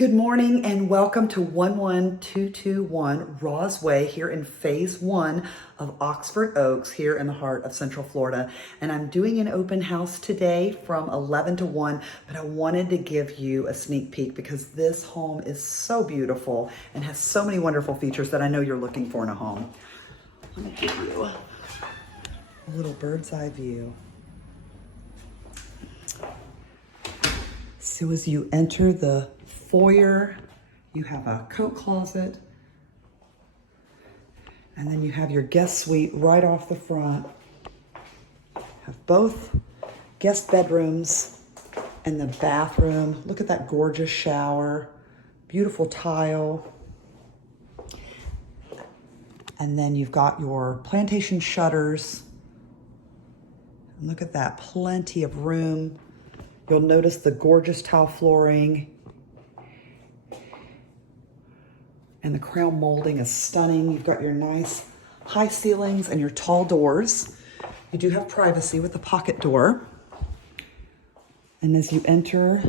Good morning and welcome to 11221 Ross Way here in phase 1 of Oxford Oaks here in the heart of Central Florida. And I'm doing an open house today from 11 to 1, but I wanted to give you a sneak peek because this home is so beautiful and has so many wonderful features that I know you're looking for in a home. Let me give you a little bird's eye view. So as you enter the foyer, you have a coat closet, and then you have your guest suite right off the front. Have both guest bedrooms and the bathroom. Look at that gorgeous shower, beautiful tile. And then you've got your plantation shutters. And look at that, plenty of room. You'll notice the gorgeous tile flooring. And the crown molding is stunning. You've got your nice high ceilings and your tall doors. You do have privacy with the pocket door. And as you enter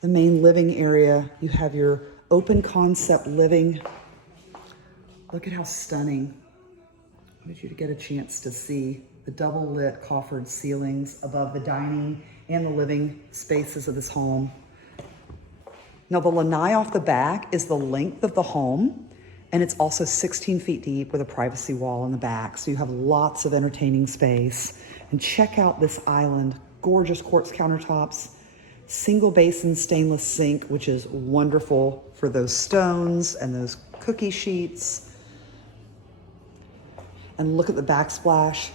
the main living area, you have your open concept living. Look at how stunning. I wanted you to get a chance to see the double lit coffered ceilings above the dining and the living spaces of this home. Now the lanai off the back is the length of the home, and it's also 16 feet deep with a privacy wall in the back. So you have lots of entertaining space. And check out this island, gorgeous quartz countertops, single basin stainless sink, which is wonderful for those stones and those cookie sheets. And look at the backsplash,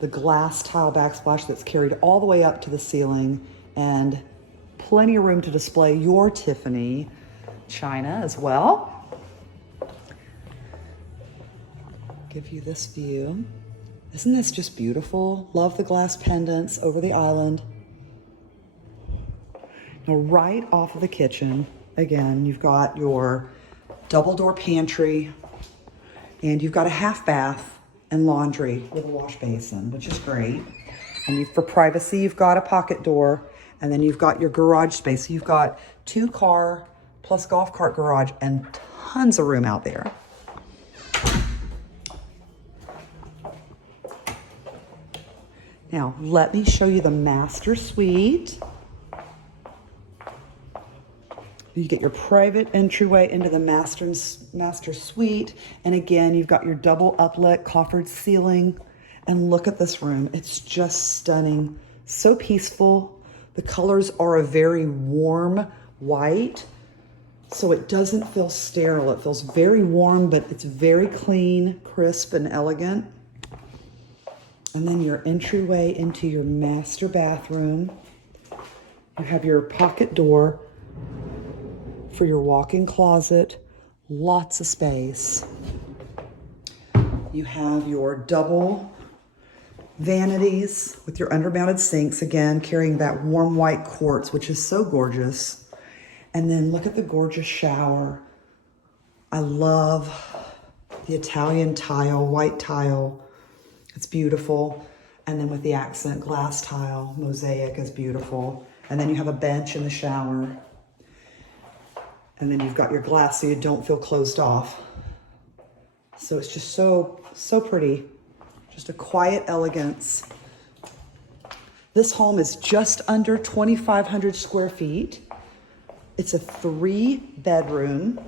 the glass tile backsplash that's carried all the way up to the ceiling, and plenty of room to display your Tiffany china as well. Give you this view. Isn't this just beautiful? Love the glass pendants over the island. Now right off of the kitchen, again, you've got your double door pantry, and you've got a half bath and laundry with a wash basin, which is great. And for privacy, you've got a pocket door. And then you've got your garage space. You've got 2-car plus golf cart garage and tons of room out there. Now, let me show you the master suite. You get your private entryway into the master suite. And again, you've got your double uplit coffered ceiling. And look at this room. It's just stunning. So peaceful. The colors are a very warm white, so it doesn't feel sterile. It feels very warm, but it's very clean, crisp, and elegant. And then your entryway into your master bathroom. You have your pocket door for your walk-in closet, lots of space. You have your double vanities with your undermounted sinks, again, carrying that warm white quartz, which is so gorgeous. And then look at the gorgeous shower. I love the Italian tile, white tile. It's beautiful. And then with the accent glass tile, mosaic is beautiful. And then you have a bench in the shower. And then you've got your glass so you don't feel closed off. So it's just so pretty. Just a quiet elegance. This home is just under 2,500 square feet. It's a 3-bedroom,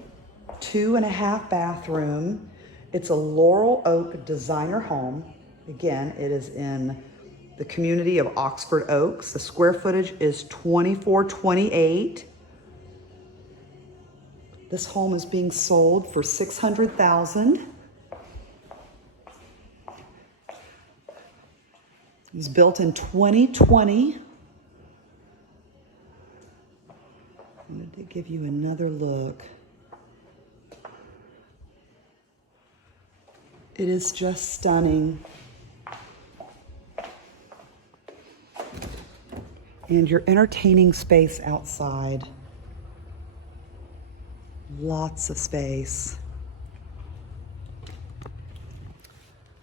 2.5 bathroom. It's a Laurel Oak designer home. Again, it is in the community of Oxford Oaks. The square footage is 2428. This home is being sold for $600,000. It was built in 2020. I wanted to give you another look. It is just stunning. And your entertaining space outside. Lots of space.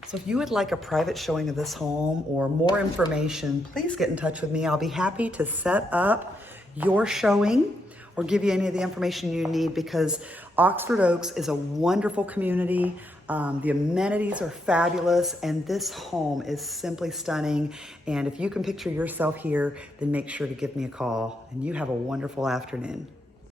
So if you would like a private showing of this home or more information, please get in touch with me. I'll be happy to set up your showing or give you any of the information you need, because Oxford Oaks is a wonderful community. The amenities are fabulous, and this home is simply stunning. And if you can picture yourself here, then make sure to give me a call. And you have a wonderful afternoon.